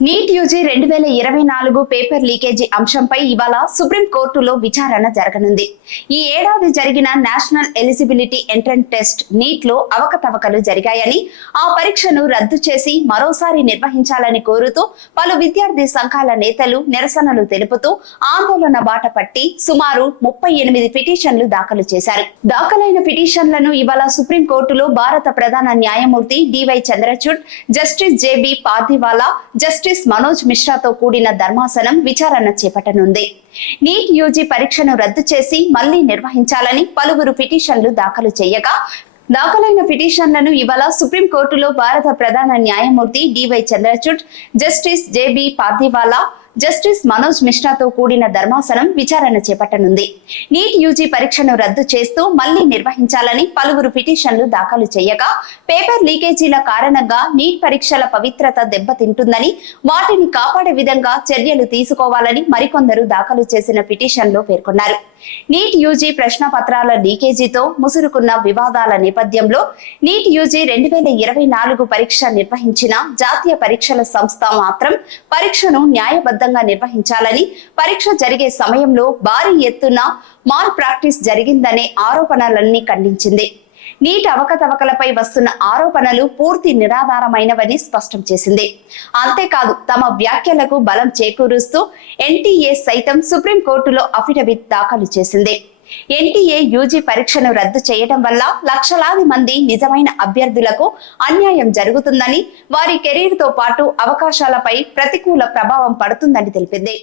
NEET UG రెండు వేల ఇరవై నాలుగు పేపర్ లీకేజీ అంశంపై ఇవాళ సుప్రీం కోర్టులో విచారణ జరగనుంది. ఈ ఏడాది జరిగిన నేషనల్ ఎలిజిబిలిటీ ఎంట్రన్స్ టెస్ట్ నీట్లో అవకతవకలు జరిగాయని ఆ పరీక్షను రద్దు చేసి మరోసారి నిర్వహించాలని కోరుతూ పలు విద్యార్థి సంఘాల నేతలు నిరసనలు తెలుపుతూ ఆందోళన బాట పట్టి సుమారు ముప్పై ఎనిమిది పిటిషన్లు దాఖలు చేశారు. దాఖలైన పిటిషన్లను ఇవాళ సుప్రీం కోర్టులో భారత ప్రధాన న్యాయమూర్తి D Y Chandrachud justice J B Pardiwala justice Manoj మిశ్రాతో కూడిన ధర్మాసనం విచారణ చేపట్టనుంది. నీట్ యూజీ పరీక్షను రద్దు చేసి మళ్ళీ నిర్వహించాలని పలువురు పిటిషన్లు దాఖలు చేయగా దాఖలైన పిటిషన్లను ఇవాళ సుప్రీం కోర్టులో భారత ప్రధాన న్యాయమూర్తి D Y Chandrachud justice J B Pardiwala justice Manoj మిశ్రాతో కూడిన ధర్మాసనం విచారణ చేపట్టనుంది. నీట్ యూజీ పరీక్షను రద్దు చేస్తూ మళ్ళీ నిర్వహించాలని పలువురు పిటిషన్లు దాఖలు చేయగా పేపర్ లీకేజీల కారణంగా నీట్ పరీక్షల పవిత్రత దెబ్బతింటుందని వాటిని కాపాడే విధంగా చర్యలు తీసుకోవాలని మరికొందరు దాఖలు చేసిన పిటిషన్లో పేర్కొన్నారు. నీట్ యూజీ ప్రశ్న పత్రాల లీకేజీతో ముసురుకున్న వివాదాల నేపథ్యంలో నీట్ యూజీ రెండు వేల ఇరవై నాలుగు పరీక్ష నిర్వహించిన జాతీయ పరీక్షల సంస్థ మాత్రం పరీక్షను న్యాయబద్ధంగా నిర్వహించాలని పరీక్ష జరిగే సమయంలో భారీ ఎత్తున మాల్ ప్రాక్టీస్ జరిగిందనే ఆరోపణలన్నీ ఖండించింది. నీటి అవకతవకలపై వస్తున్న ఆరోపణలు పూర్తి నిరాధారమైనవని స్పష్టం చేసింది. అంతేకాదు తమ వ్యాఖ్యలకు బలం చేకూరుస్తూ ఎన్టీఏ సైతం సుప్రీంకోర్టులో అఫిడవిట్ దాఖలు చేసింది. ఎన్టీఏ యూజీ పరీక్షను రద్దు చేయడం వల్ల లక్షలాది మంది నిజమైన అభ్యర్థులకు అన్యాయం జరుగుతుందని వారి కెరీర్తో పాటు అవకాశాలపై ప్రతికూల ప్రభావం పడుతుందని తెలిపింది.